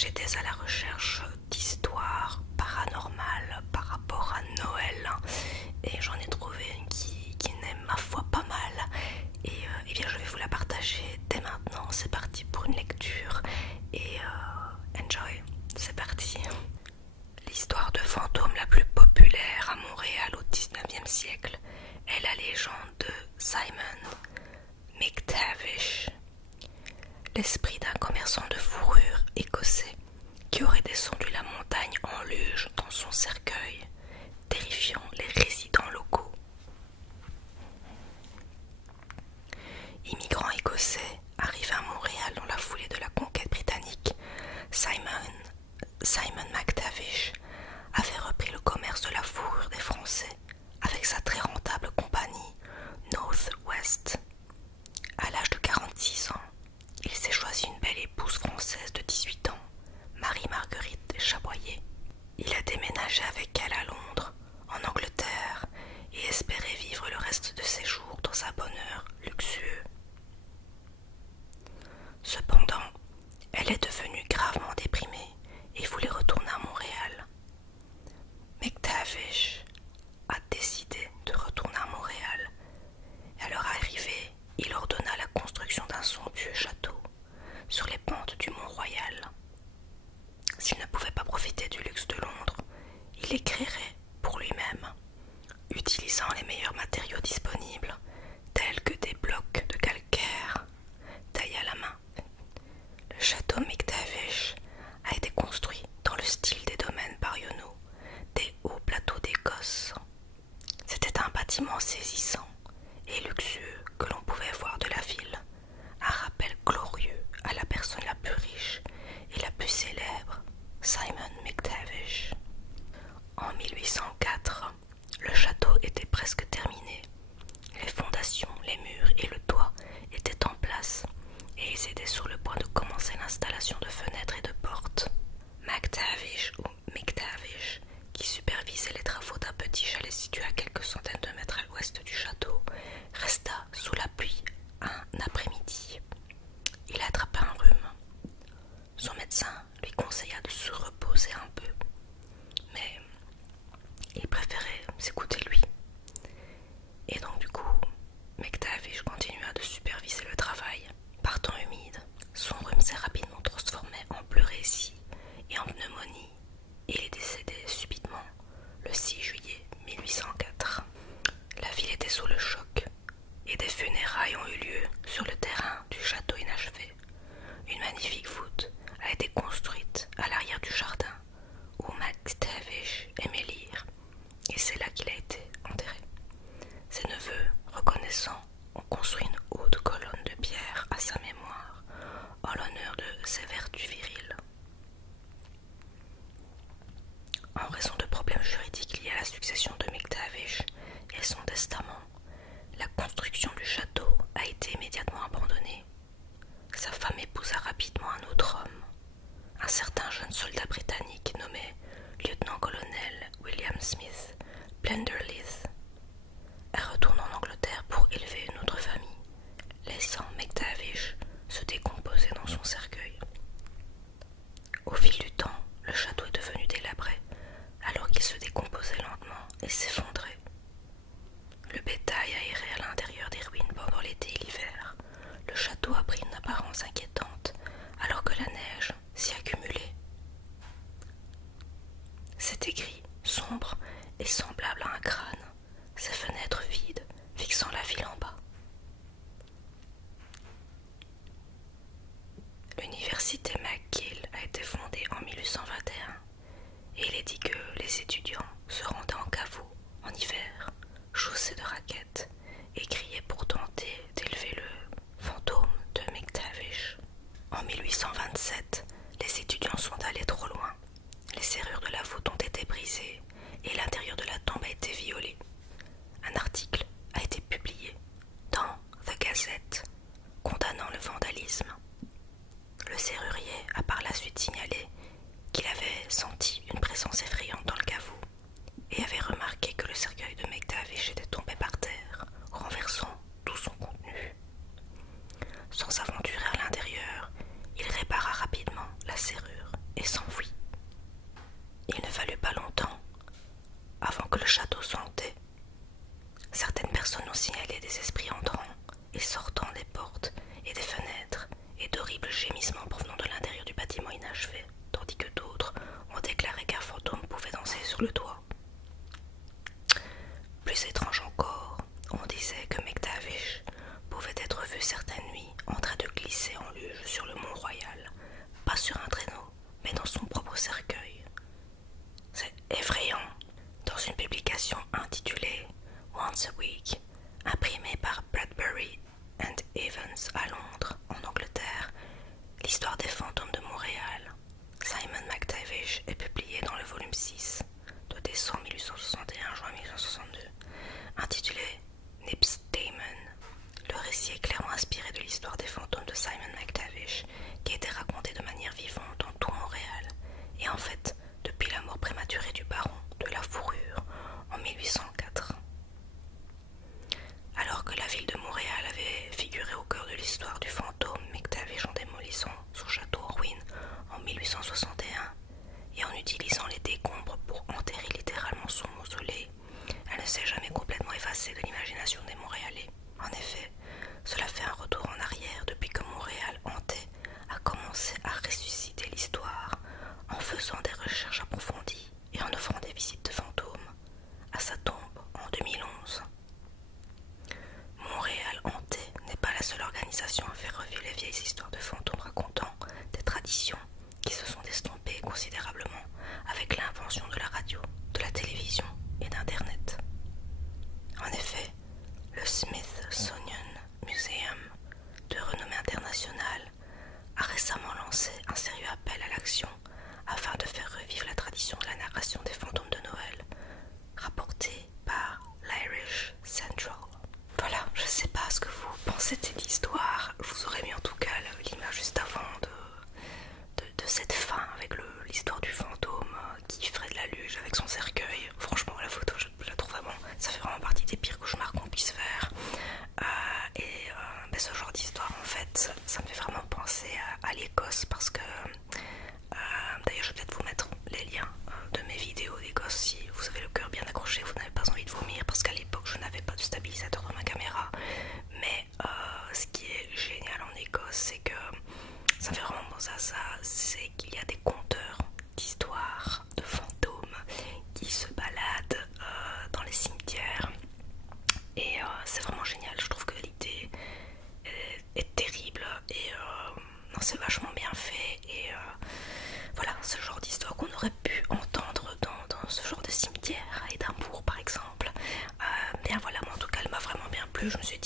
j'étais à la recherche d'histoires paranormales par rapport à Noël et j'en ai trouvé une qui n'est ma foi pas mal et eh bien je vais vous la partager dès maintenant. C'est parti pour une lecture et enjoy, c'est parti. L'histoire de fantôme la plus populaire à Montréal au 19e siècle est la légende de Simon McTavish, l'esprit d'un commerçant de fourrure écossais qui aurait descendu la montagne en luge dans son cercueil, terrifiant les résidents locaux. Immigrant écossais arrivé à Montréal dans la foulée de la conquête britannique, Simon McTavish avait repris le commerce de la fourrure des Français avec sa très rentable compagnie North West. À l'âge de 46 ans, il s'est choisi une belle épouse française de 18 ans, Marie-Marguerite Chaboyer. Il a déménagé avec elle à Londres, en Angleterre, et espérait vivre le reste de ses jours dans un bonheur luxueux. Cependant, elle est devenue gravement déprimée et voulait retourner à Montréal. McTavish a décidé de retourner à Montréal. À leur arrivée, il ordonna la construction d'un somptueux château sur les pentes du Mont-Royal. S'il ne pouvait pas profiter du luxe de Londres, il les créerait pour lui-même, utilisant les meilleurs matériaux disponibles, tels que des blocs de calcaire taillés à la main. Le château McTavish a été construit dans le style des domaines Barionneau, des hauts plateaux d'Écosse. C'était un bâtiment saisissant et luxueux que l'on pouvait voir de la ville, un rappel glorieux à la personne la plus riche et la plus célèbre, Simon McTavish. En 1804, le château était presque terminé. Les fondations, les murs et le toit étaient en place et ils étaient sur le point de commencer l'installation de fenêtres et de portes. McTavish ou McTavish, qui supervisait les travaux d'un petit chalet situé à quelques centaines de mètres à l'ouest du château, resta sous la pluie un après-midi. Il attrapa un rhume. Son médecin lui conseilla de se reposer un peu, mais il préférait s'écouter lui. Et donc du coup, McTavish continua de superviser le travail. Par temps humide, son rhume s'est rapidement transformé en pleurésie et en pneumonie, et il est décédé subitement le 6 juillet 1804. La ville était sous le choc, et des funérailles ont eu lieu sur le terrain du château inachevé. Une magnifique voûte a été construite à l'arrière du jardin où McTavish aimait lire, et c'est là qu'il a été enterré. Ses neveux, reconnaissants, ont construit une haute colonne de pierre à sa mémoire, en l'honneur de ses vertus viriles. En raison de problèmes juridiques liés à la succession de McTavish et son testament, la construction du château a été immédiatement abandonnée. Sa femme épousa rapidement un autre homme, un certain jeune soldat britannique nommé lieutenant-colonel William Smith Plenderleith. Elle retourne en Angleterre pour élever une autre famille, laissant McTavish se décomposer dans son cercueil. Au fil du temps, le château est devenu délabré, alors qu'il se décomposait lentement et s'effondrait. Le bétail a erré à l'intérieur des ruines pendant l'été et l'hiver. Le château a pris une apparence inquiétante, alors que la neige s'y accumulait. C'était gris, sombre et semblable à un crâne, ses fenêtres vides, fixant la ville en bas. L'université McGill a été fondée en 1821 et il est dit que les étudiants se rendaient en caveau en hiver, chaussés de raquettes, et criaient pour tenter d'élever le fantôme de McTavish. En 1827, les étudiants sont allés trop loin. Les serrures de la voûte ont été brisées et l'intérieur de la tombe a été violé. Un article a été publié dans The Gazette condamnant le vandalisme. Le serrurier a par la suite signalé qu'il avait senti une présence effrayante dans le caveau et avait remarqué que le cercueil de McTavish était tombé par terre, renversant tout son contenu. Sans s'aventurer à l'intérieur, il répara rapidement la serrure L'histoire des fantômes de Montréal. Simon McTavish est publié dans le volume 6 de décembre 1861 juin 1862, intitulé Nips Damon. Le récit est clairement inspiré de l'histoire des fantômes de Simon McTavish, qui a été racontée de manière vivante dans tout Montréal, et en fait, depuis la mort prématurée du baron de la Fourrure en 1804. Alors que la ville de Montréal avait figuré au cœur de l'histoire du fantôme McTavish en démolissant son château en ruine en 1861 et en utilisant les décombres pour enterrer littéralement son mausolée, elle ne s'est jamais complètement effacée de l'imagination des Montréalais. En effet, cela fait un retour en arrière depuis que Montréal hanté a commencé à ressusciter l'histoire en faisant des recherches approfondies et en offrant des visites de fantômes à sa tombe en 2011. Montréal hanté n'est pas la seule organisation à faire revivre les vieilles histoires de fantômes racontant des traditions qui se sont estompées considérablement avec l'invention de la radio, de la télévision et d'Internet. En effet, le Smithsonian Museum, de renommée internationale, a récemment lancé un sérieux appel à l'action afin de faire revivre la tradition de la narration des fantômes de Noël, rapportée par l'Irish Central. Voilà, je sais pas ce que vous pensez de cette histoire. Je vous aurais mis en tout cas l'image juste avant de cette fin avec l'histoire du fantôme qui ferait de la luge avec son cercueil. Franchement, la photo, je la trouve vraiment, ça fait vraiment partie des pires cauchemars qu'on puisse faire. Ce genre d'histoire, en fait, ça me fait vraiment penser à l'Écosse parce que d'ailleurs, je vais peut-être vous mettre les liens de mes vidéos d'Écosse si vous avez le cœur bien accroché, vous n'avez pas envie de vomir, parce qu'à l'époque, je n'avais pas de stabilisateur dans ma caméra. Mais ce qui est génial en Écosse, c'est que ça me fait vraiment penser à ça, c'est qu'il y a des conteurs d'histoires de fantômes qui se baladent dans les cimetières. Et c'est vraiment génial, je trouve que l'idée est terrible et c'est vachement bien fait. Et voilà, c'est le genre d'histoire qu'on aurait pu entendre dans ce genre de cimetière à Édimbourg par exemple. Bien voilà, moi en tout cas elle m'a vraiment bien plu. Je me suis